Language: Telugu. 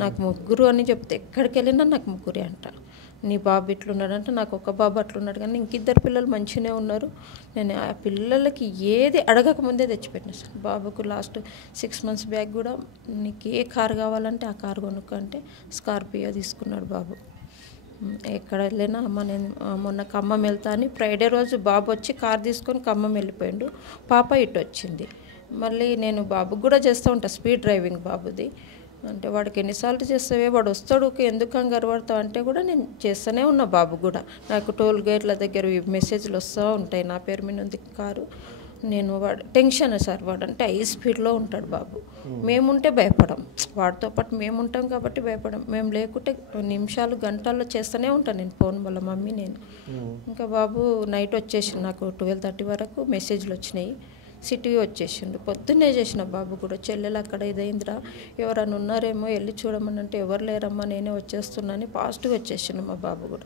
నాకు ముగ్గురు అని చెప్తే ఎక్కడికెళ్ళినా నాకు ముగ్గురే అంట. నీ బాబు ఇట్లున్నాడంటే నాకు ఒక బాబు అట్లున్నాడు కానీ ఇంకిద్దరు పిల్లలు మంచిగానే ఉన్నారు. నేను ఆ పిల్లలకి ఏది అడగకముందే తెచ్చిపెట్టేసాను. బాబుకు లాస్ట్ 6 months బ్యాక్ కూడా నీకు ఏ కారు కావాలంటే ఆ కారు కొనుక్కో అంటే స్కార్పియో తీసుకున్నాడు బాబు. ఎక్కడ వెళ్ళినా అమ్మ నేను మొన్న ఖమ్మం వెళ్తా అని ఫ్రైడే రోజు బాబు వచ్చి కారు తీసుకొని ఖమ్మం వెళ్ళిపోయాడు. పాప ఇటు వచ్చింది. మళ్ళీ నేను బాబుకి కూడా చేస్తూ ఉంటాను స్పీడ్ డ్రైవింగ్ బాబుది. అంటే వాడికి ఎన్నిసార్లు చేస్తావే వాడు వస్తాడు ఎందుకు కంగారు పడతావు అంటే కూడా నేను చేస్తూనే ఉన్నా బాబు కూడా. నాకు టోల్ గేట్ల దగ్గర మెసేజ్లు వస్తూ ఉంటాయి. నా పేరు మీద ఉంది కారు. నేను వాడు టెన్షన్ సార్ వాడు అంటే హై స్పీడ్లో ఉంటాడు బాబు. మేముంటే భయపడం, వాడితో పాటు మేము ఉంటాం కాబట్టి భయపడం. మేము లేకుంటే నిమిషాలు గంటల్లో చేస్తూనే ఉంటాను నేను ఫోన్ వాళ్ళ మమ్మీ నేను. ఇంకా బాబు నైట్ వచ్చేసి నాకు 12:30 వరకు మెసేజ్లు వచ్చినాయి. సిటీకి వచ్చేసిండు. పొద్దున్నే చేసిన బాబు కూడా చెల్లెలు అక్కడ ఇదైందిరా ఎవరైనా ఉన్నారేమో వెళ్ళి చూడమని అంటే ఎవరు లేరమ్మా నేనే వచ్చేస్తున్నాను పాజిటివ్ వచ్చేసిండు మా బాబు కూడా.